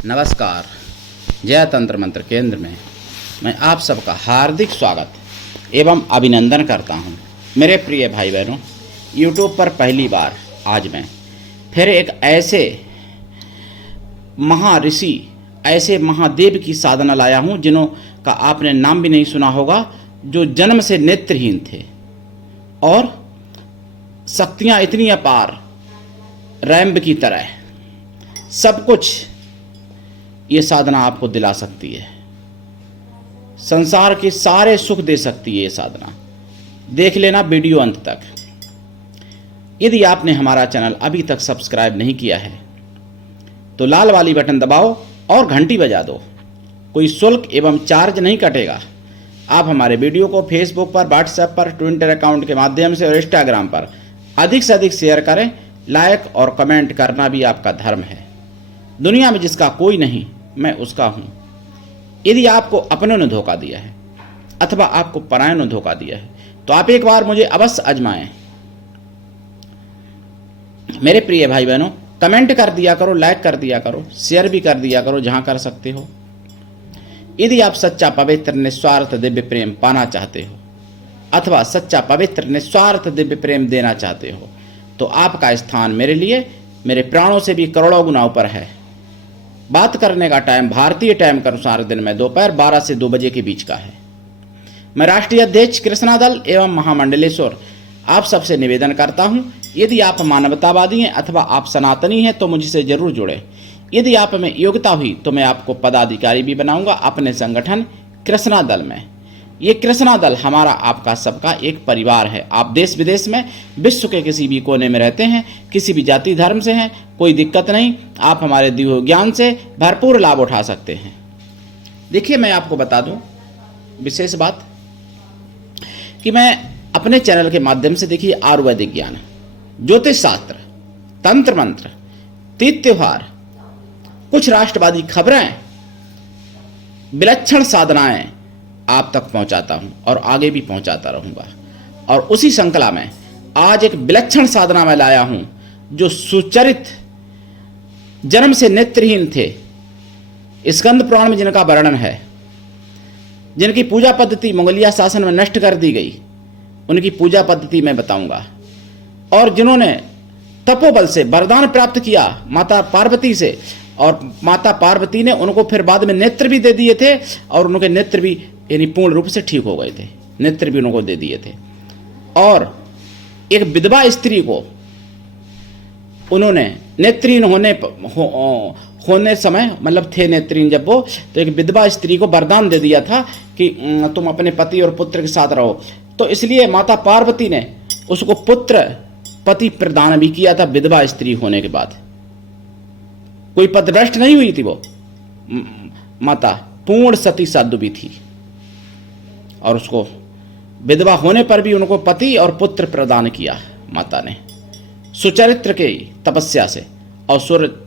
नमस्कार। जय तंत्र मंत्र केंद्र में मैं आप सबका हार्दिक स्वागत एवं अभिनंदन करता हूं। मेरे प्रिय भाई बहनों, यूट्यूब पर पहली बार आज मैं फिर एक ऐसे महाऋषि, ऐसे महादेव की साधना लाया हूं जिन्हों का आपने नाम भी नहीं सुना होगा, जो जन्म से नेत्रहीन थे और शक्तियां इतनी अपार, रैंब की तरह सब कुछ ये साधना आपको दिला सकती है। संसार के सारे सुख दे सकती है ये साधना। देख लेना वीडियो अंत तक। यदि आपने हमारा चैनल अभी तक सब्सक्राइब नहीं किया है तो लाल वाली बटन दबाओ और घंटी बजा दो। कोई शुल्क एवं चार्ज नहीं कटेगा। आप हमारे वीडियो को फेसबुक पर, व्हाट्सएप पर, ट्विटर अकाउंट के माध्यम से और इंस्टाग्राम पर अधिक से अधिक शेयर करें। लाइक और कमेंट करना भी आपका धर्म है। दुनिया में जिसका कोई नहीं, मैं उसका हूं। यदि आपको अपनों ने धोखा दिया है अथवा आपको परायों ने धोखा दिया है तो आप एक बार मुझे अवश्य आजमाएं। मेरे प्रिय भाई बहनों, कमेंट कर दिया करो, लाइक कर दिया करो, शेयर भी कर दिया करो जहां कर सकते हो। यदि आप सच्चा पवित्र निस्वार्थ दिव्य प्रेम पाना चाहते हो अथवा सच्चा पवित्र निस्वार्थ दिव्य प्रेम देना चाहते हो तो आपका स्थान मेरे लिए, मेरे प्राणों से भी करोड़ों गुना ऊपर है। बात करने का टाइम भारतीय टाइम के अनुसार दिन में दोपहर 12 से 2 बजे के बीच का है। मैं राष्ट्रीय अध्यक्ष कृष्णा दल एवं महामंडलेश्वर आप सबसे निवेदन करता हूं, यदि आप मानवतावादी हैं अथवा आप सनातनी हैं तो मुझसे जरूर जुड़े। यदि आप में योग्यता हुई तो मैं आपको पदाधिकारी भी बनाऊंगा अपने संगठन कृष्णा दल में। ये कृष्णा दल हमारा आपका सबका एक परिवार है। आप देश विदेश में, विश्व के किसी भी कोने में रहते हैं, किसी भी जाति धर्म से हैं, कोई दिक्कत नहीं। आप हमारे दिए हुए ज्ञान से भरपूर लाभ उठा सकते हैं। देखिए, मैं आपको बता दूं विशेष बात कि मैं अपने चैनल के माध्यम से, देखिए, आयुर्वेदिक ज्ञान, ज्योतिष शास्त्र, तंत्र मंत्र, तीज त्योहार, कुछ राष्ट्रवादी खबरें, विलक्षण साधनाएं आप तक पहुंचाता हूं और आगे भी पहुंचाता रहूंगा। और उसी श्रृंखला में आज एक विलक्षण साधना में लाया हूं जो सुचरित, जन्म से नेत्रहीन थे, स्कंद पुराण में जिनका वर्णन है, जिनकी पूजा पद्धति मुगलिया शासन में नष्ट कर दी गई, उनकी पूजा पद्धति मैं बताऊंगा। और जिन्होंने तपोबल से वरदान प्राप्त किया माता पार्वती से, और माता पार्वती ने उनको फिर बाद में नेत्र भी दे दिए थे और उनके नेत्र भी यानी पूर्ण रूप से ठीक हो गए थे, नेत्र भी उनको दे दिए थे। और एक विधवा स्त्री को उन्होंने नेत्रहीन होने समय, मतलब थे नेत्रहीन जब वो, तो एक विधवा स्त्री को वरदान दे दिया था कि तुम अपने पति और पुत्र के साथ रहो। तो इसलिए माता पार्वती ने उसको पुत्र पति प्रदान भी किया था विधवा स्त्री होने के बाद। कोई पदभ्रष्ट नहीं हुई थी वो माता, पूर्ण सती साध्वी थी। और उसको विधवा होने पर भी उनको पति और पुत्र प्रदान किया माता ने, सुचरित्र के तपस्या से, और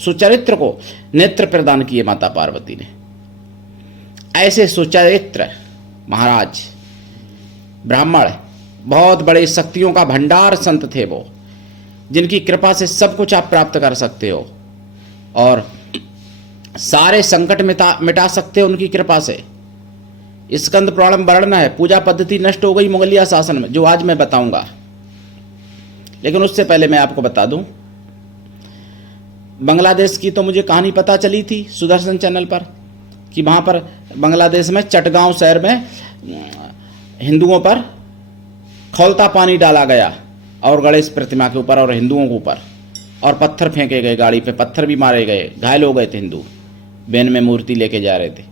सुचरित्र को नेत्र प्रदान किए माता पार्वती ने। ऐसे सुचरित्र महाराज ब्राह्मण, बहुत बड़े शक्तियों का भंडार संत थे वो, जिनकी कृपा से सब कुछ आप प्राप्त कर सकते हो और सारे संकट मिटा सकते हो उनकी कृपा से। स्कंद पुराण में वर्णन है, पूजा पद्धति नष्ट हो गई मुगलिया शासन में, जो आज मैं बताऊंगा। लेकिन उससे पहले मैं आपको बता दूं, बांग्लादेश की तो मुझे कहानी पता चली थी सुदर्शन चैनल पर, कि वहां पर बांग्लादेश में चटगांव शहर में हिंदुओं पर खौलता पानी डाला गया और गणेश प्रतिमा के ऊपर और हिंदुओं के ऊपर, और पत्थर फेंके गए, गाड़ी पे पत्थर भी मारे गए, घायल हो गए थे हिंदू, बैन में मूर्ति लेके जा रहे थे,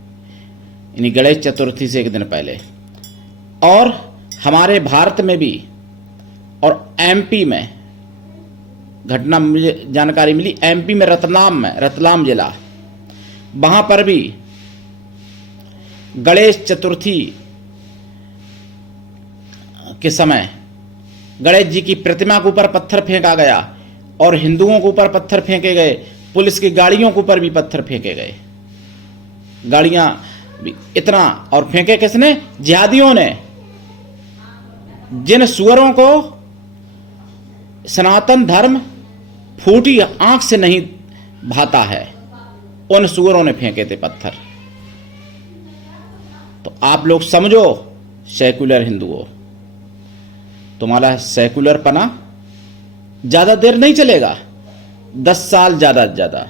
यानी गणेश चतुर्थी से एक दिन पहले। और हमारे भारत में भी और एमपी में घटना मुझे जानकारी मिली, एमपी में रतलाम जिला, वहां पर भी गणेश चतुर्थी के समय गणेश जी की प्रतिमा के ऊपर पत्थर फेंका गया और हिंदुओं के ऊपर पत्थर फेंके गए, पुलिस की गाड़ियों के ऊपर भी पत्थर फेंके गए, गाड़ियां भी इतना। और फेंके किसने? जिहादियों ने, जिन सुअरों को सनातन धर्म फूटी आंख से नहीं भाता है, उन सूअरों ने फेंके थे पत्थर। तो आप लोग समझो सेकुलर हिंदुओं, तुम्हारा सेकुलर पना ज्यादा देर नहीं चलेगा। 10 साल ज्यादा से ज्यादा,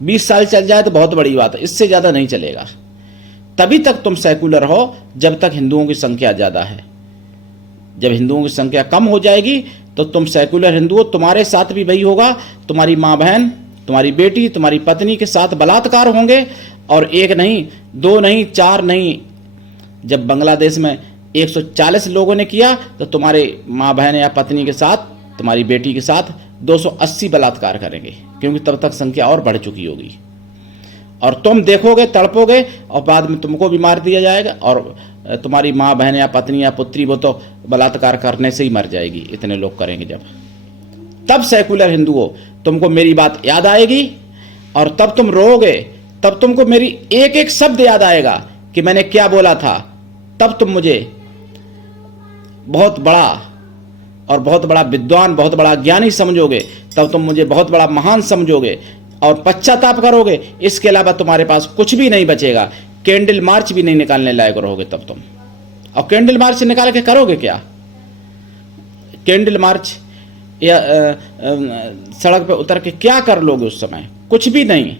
20 साल चल जाए तो बहुत बड़ी बात है, इससे ज्यादा नहीं चलेगा। तभी तक तुम सेकुलर हो जब तक हिंदुओं की संख्या ज्यादा है। जब हिंदुओं की संख्या कम हो जाएगी तो तुम सेकुलर हिंदुओं, तुम्हारे साथ भी वही होगा। तुम्हारी माँ बहन, तुम्हारी बेटी, तुम्हारी पत्नी के साथ बलात्कार होंगे, और एक नहीं, 2 नहीं, 4 नहीं। जब बांग्लादेश में 140 लोगों ने किया तो तुम्हारे माँ बहन या पत्नी के साथ, तुम्हारी बेटी के साथ 280 बलात्कार करेंगे, क्योंकि तब तक संख्या और बढ़ चुकी होगी। और तुम देखोगे, तड़पोगे, और बाद में तुमको भी मार दिया जाएगा, और तुम्हारी माँ बहन या पत्नी या पुत्री वो तो बलात्कार करने से ही मर जाएगी, इतने लोग करेंगे जब। तब सेकुलर हिंदुओं तुमको मेरी बात याद आएगी, और तब तुम रोओगे, तब तुमको मेरी एक एक शब्द याद आएगा कि मैंने क्या बोला था। तब तुम मुझे बहुत बड़ा और बहुत बड़ा विद्वान, बहुत बड़ा ज्ञानी समझोगे, तब तुम मुझे बहुत बड़ा महान समझोगे और पश्चाताप करोगे। इसके अलावा तुम्हारे पास कुछ भी नहीं बचेगा। कैंडल मार्च भी नहीं निकालने लायक रहोगे तब तुम। और कैंडल मार्च निकाल के करोगे क्या? कैंडल मार्च या सड़क पे उतर के क्या कर लोगे उस समय? कुछ भी नहीं।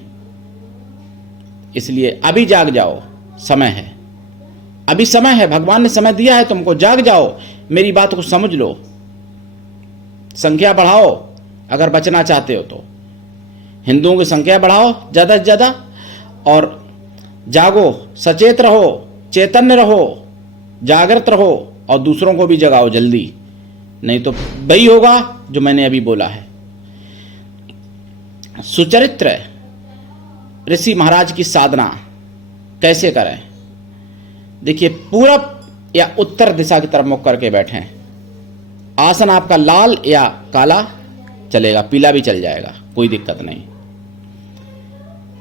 इसलिए अभी जाग जाओ, समय है, अभी समय है, भगवान ने समय दिया है तुमको, जाग जाओ, मेरी बात को समझ लो। संख्या बढ़ाओ अगर बचना चाहते हो तो, हिंदुओं की संख्या बढ़ाओ ज्यादा से ज्यादा, और जागो, सचेत रहो, चैतन्य रहो, जागृत रहो, और दूसरों को भी जगाओ जल्दी, नहीं तो वही होगा जो मैंने अभी बोला है। सुचरित्र ऋषि महाराज की साधना कैसे करें? देखिए, पूरब या उत्तर दिशा की तरफ मुख करके बैठें। आसन आपका लाल या काला चलेगा, पीला भी चल जाएगा, कोई दिक्कत नहीं।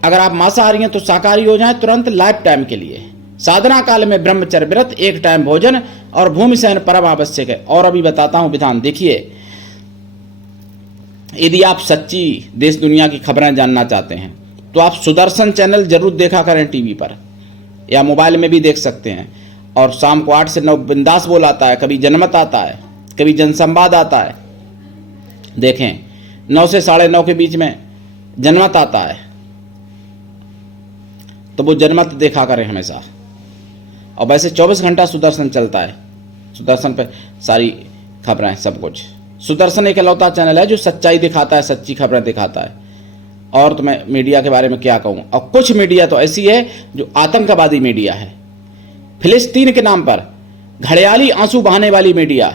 अगर आप मांसाहारी हैं तो शाकाहारी हो जाएं तुरंत, लाइफ टाइम के लिए। साधना काल में ब्रह्मचर्य व्रत, 1 टाइम भोजन और भूमि शयन परम आवश्यक है। और अभी बताता हूं विधान। देखिए, यदि आप सच्ची देश दुनिया की खबरें जानना चाहते हैं तो आप सुदर्शन चैनल जरूर देखा करें, टीवी पर या मोबाइल में भी देख सकते हैं। और शाम को 8 से 9 बिंदास बोल आता है, कभी जनमत आता है, कभी जनसंवाद आता है। देखें, 9 से 9:30 के बीच में जनमत आता है, तो वो जनमत देखा करें हमेशा। और वैसे 24 घंटा सुदर्शन चलता है, सुदर्शन पे सारी खबरें, सब कुछ। सुदर्शन एक इकलौता चैनल है जो सच्चाई दिखाता है, सच्ची खबरें दिखाता है। और तो मैं मीडिया के बारे में क्या कहूँ। और कुछ मीडिया तो ऐसी है जो आतंकवादी मीडिया है, फिलिस्तीन के नाम पर घड़ियाली आंसू बहाने वाली मीडिया,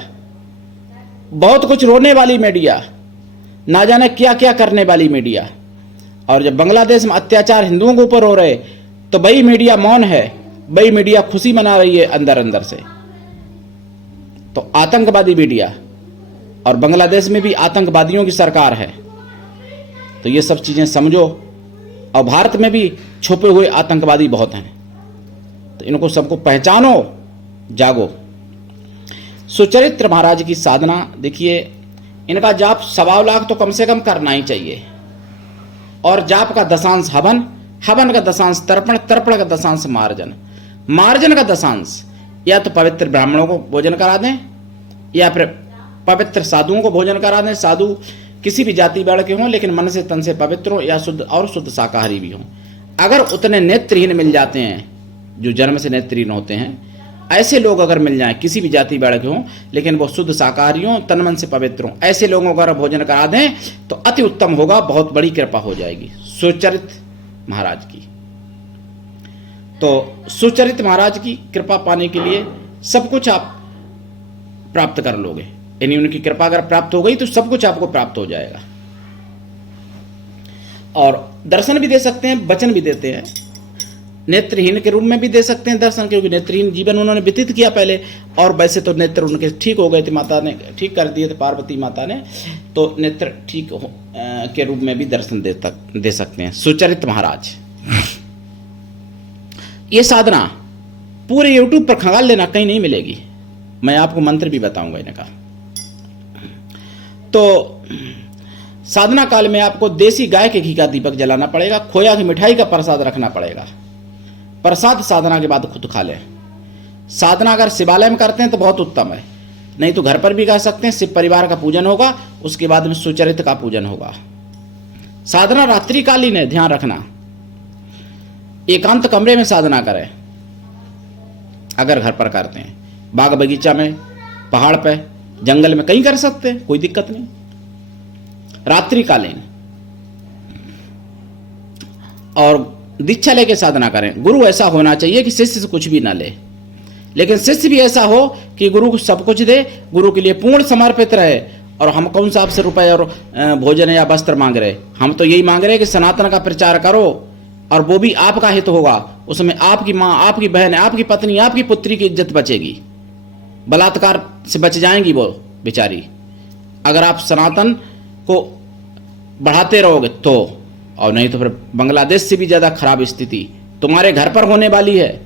बहुत कुछ रोने वाली मीडिया, ना जाने क्या क्या करने वाली मीडिया। और जब बांग्लादेश में अत्याचार हिंदुओं के ऊपर हो रहे तो वही मीडिया मौन है, वही मीडिया खुशी मना रही है अंदर अंदर से। तो आतंकवादी मीडिया, और बांग्लादेश में भी आतंकवादियों की सरकार है। तो ये सब चीजें समझो। और भारत में भी छुपे हुए आतंकवादी बहुत हैं, तो इनको सबको पहचानो, जागो। सुचरित्र महाराज की साधना देखिए, इनका जाप 1.25 लाख तो कम से कम करना ही चाहिए। और जाप का दशांश हवन, हवन का दशांश तर्पण, तर्पण का दशांश मार्जन, मार्जन का दशांश या तो पवित्र ब्राह्मणों को भोजन करा दें या फिर पवित्र साधुओं को भोजन करा दें। साधु किसी भी जाति वर्ण के हों, लेकिन मन से तन से पवित्र हो, या शुद्ध और शुद्ध शाकाहारी भी हों। अगर उतने नेत्रहीन मिल जाते हैं जो जन्म से नेत्रहीन होते हैं, ऐसे लोग अगर मिल जाएं, किसी भी जाति वर्ण के हों लेकिन वो शुद्ध शाकाहारी हों, तन मन से पवित्र हों, ऐसे लोगों को अगर भोजन करा दें तो अति उत्तम होगा, बहुत बड़ी कृपा हो जाएगी सुचरित्र महाराज की। तो सुचरित्र महाराज की कृपा पाने के लिए सब कुछ आप प्राप्त कर लोगे, यानी उनकी कृपा अगर प्राप्त हो गई तो सब कुछ आपको प्राप्त हो जाएगा। और दर्शन भी दे सकते हैं, वचन भी देते हैं। नेत्रहीन के रूप में भी दे सकते हैं दर्शन, क्योंकि नेत्रहीन जीवन उन्होंने व्यतीत किया पहले, और वैसे तो नेत्र उनके ठीक हो गए थे, माता ने ठीक कर दिए थे, पार्वती माता ने, तो नेत्र ठीक के रूप में भी दर्शन दे सकते हैं सुचरित्र महाराज। ये साधना पूरे YouTube पर खंगाल लेना, कहीं नहीं मिलेगी। मैं आपको मंत्र भी बताऊंगा इनका। तो साधना काल में आपको देसी गाय के घी का दीपक जलाना पड़ेगा, खोया की मिठाई का प्रसाद रखना पड़ेगा। प्रसाद साधना के बाद खुद खा लें। साधना अगर शिवालय में करते हैं तो बहुत उत्तम है, नहीं तो घर पर भी कर सकते हैं। शिव परिवार का पूजन होगा, उसके बाद में सुचरित का पूजन होगा। साधना रात्रिकालीन है, ध्यान रखना। एकांत कमरे में साधना करें अगर घर पर करते हैं। बाग बगीचा में, पहाड़ पे, जंगल में, कहीं कर सकते हैं, कोई दिक्कत नहीं। रात्रिकालीन। और दीक्षा लेके साधना करें। गुरु ऐसा होना चाहिए कि शिष्य से कुछ भी ना ले, लेकिन शिष्य भी ऐसा हो कि गुरु को सब कुछ दे, गुरु के लिए पूर्ण समर्पित रहे। और हम कौन सा आपसे रुपए और भोजन या वस्त्र मांग रहे, हम तो यही मांग रहे कि सनातन का प्रचार करो, और वो भी आपका हित होगा। उसमें आपकी माँ, आपकी बहन, आपकी पत्नी, आपकी पुत्री की इज्जत बचेगी, बलात्कार से बच जाएंगी वो बेचारी। अगर आप सनातन को बढ़ाते रहोगे तो, और नहीं तो फिर बांग्लादेश से भी ज़्यादा खराब स्थिति तुम्हारे घर पर होने वाली है।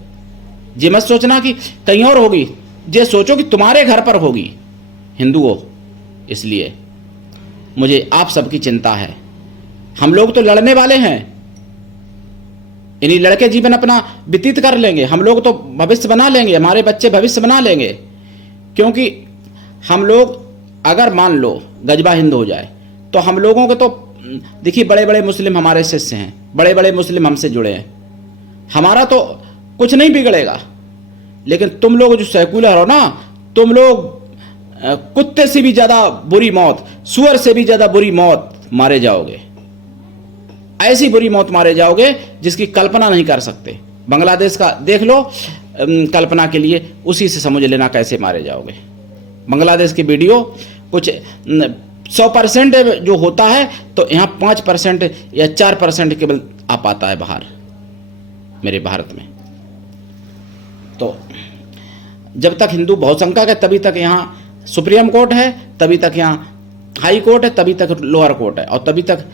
ये मत सोचना कि कहीं और होगी, ये सोचो कि तुम्हारे घर पर होगी हिंदुओं। इसलिए मुझे आप सबकी चिंता है। हम लोग तो लड़ने वाले हैं, इन्हीं लड़के जीवन अपना व्यतीत कर लेंगे। हम लोग तो भविष्य बना लेंगे, हमारे बच्चे भविष्य बना लेंगे। क्योंकि हम लोग अगर मान लो गजबा हिंद हो जाए तो हम लोगों के तो देखिए, बड़े बड़े मुस्लिम हमारे शिष्य हैं, बड़े बड़े मुस्लिम हमसे जुड़े हैं, हमारा तो कुछ नहीं बिगड़ेगा। लेकिन तुम लोग जो सेकुलर हो ना, तुम लोग कुत्ते से भी ज्यादा बुरी मौत, सुअर से भी ज्यादा बुरी मौत मारे जाओगे। ऐसी बुरी मौत मारे जाओगे जिसकी कल्पना नहीं कर सकते। बांग्लादेश का देख लो, कल्पना के लिए उसी से समझ लेना कैसे मारे जाओगे। बांग्लादेश की वीडियो कुछ 100% जो होता है तो यहाँ 5% या 4% केवल आ पाता है बाहर, मेरे भारत में। तो जब तक हिंदू बहुसंख्यक है तभी तक यहाँ सुप्रीम कोर्ट है, तभी तक यहाँ हाई कोर्ट है, तभी तक लोअर कोर्ट है, और तभी तक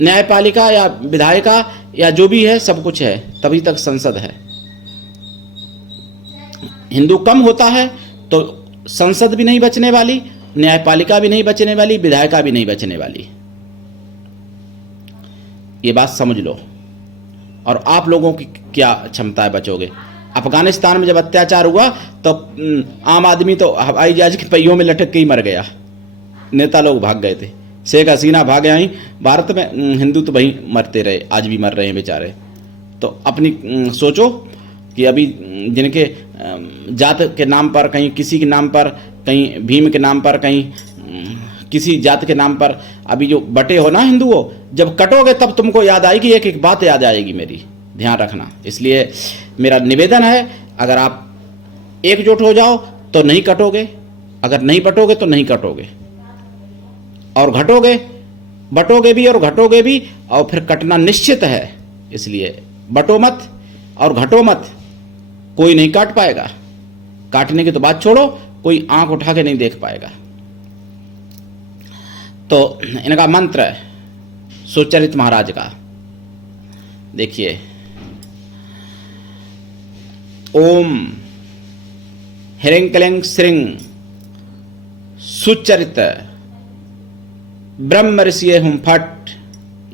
न्यायपालिका या विधायिका या जो भी है सब कुछ है, तभी तक संसद है। हिंदू कम होता है तो संसद भी नहीं बचने वाली, न्यायपालिका भी नहीं बचने वाली, विधायिका भी नहीं बचने वाली। ये बात समझ लो। और आप लोगों की क्या क्षमता है, बचोगे? अफगानिस्तान में जब अत्याचार हुआ तो आम आदमी तो हवाई जहाज के पहियों में लटक के ही मर गया, नेता लोग भाग गए थे। शेख हसीना भाग आई, भारत में हिंदू तो वहीं मरते रहे, आज भी मर रहे हैं बेचारे। तो अपनी सोचो कि अभी जिनके जात के नाम पर, कहीं किसी के नाम पर, कहीं भीम के नाम पर, कहीं किसी जात के नाम पर अभी जो बटे हो ना हिंदुओं, जब कटोगे तब तुमको याद आएगी, एक एक बात याद आएगी मेरी, ध्यान रखना। इसलिए मेरा निवेदन है, अगर आप एकजुट हो जाओ तो नहीं कटोगे, अगर नहीं बटोगे तो नहीं कटोगे, और घटोगे, बटोगे भी और घटोगे भी, और फिर कटना निश्चित है। इसलिए बटो मत और घटो मत, कोई नहीं काट पाएगा। काटने की तो बात छोड़ो, कोई आंख उठा के नहीं देख पाएगा। तो इनका मंत्र है सुचरित महाराज का, देखिए, ओम ह्रीं क्लीं श्रीं सुचरित ब्रह्म ऋषि हुम फट,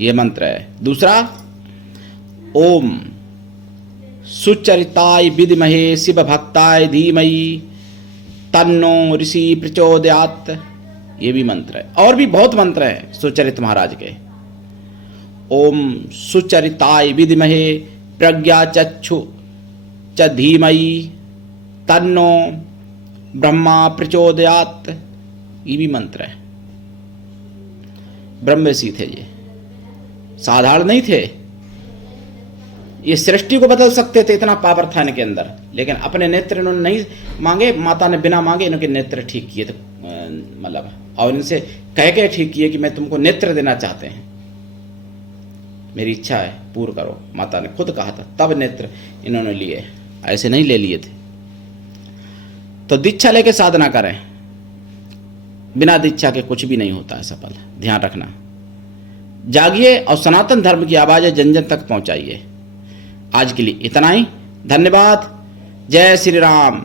ये मंत्र है। दूसरा, ओम सुचरिताय विद्महे शिव भक्ताय धीमहि तन्नो ऋषि प्रचोदयात्, ये भी मंत्र है। और भी बहुत मंत्र हैं सुचरित महाराज के। ओम सुचरिताय विद्महे प्रज्ञा चक्षु च धीमहि तन्नो ब्रह्मा प्रचोदयात्, ये भी मंत्र है। ब्रह्म ऋषि थे, ये साधारण नहीं थे, ये सृष्टि को बदल सकते थे, इतना पावर था इनके अंदर। लेकिन अपने नेत्र इन्होंने नहीं मांगे, माता ने बिना मांगे इनके नेत्र ठीक किए थे, मतलब, और इनसे कह के ठीक किए कि मैं तुमको नेत्र देना चाहते हैं, मेरी इच्छा है पूर्ण करो। माता ने खुद कहा था, तब नेत्र इन्होंने लिए, ऐसे नहीं ले लिए थे। तो दीक्षा लेके साधना करें, बिना दीक्षा के कुछ भी नहीं होता है सफल, ध्यान रखना। जागिए और सनातन धर्म की आवाज़ें जन जन तक पहुंचाइए। आज के लिए इतना ही, धन्यवाद। जय श्री राम।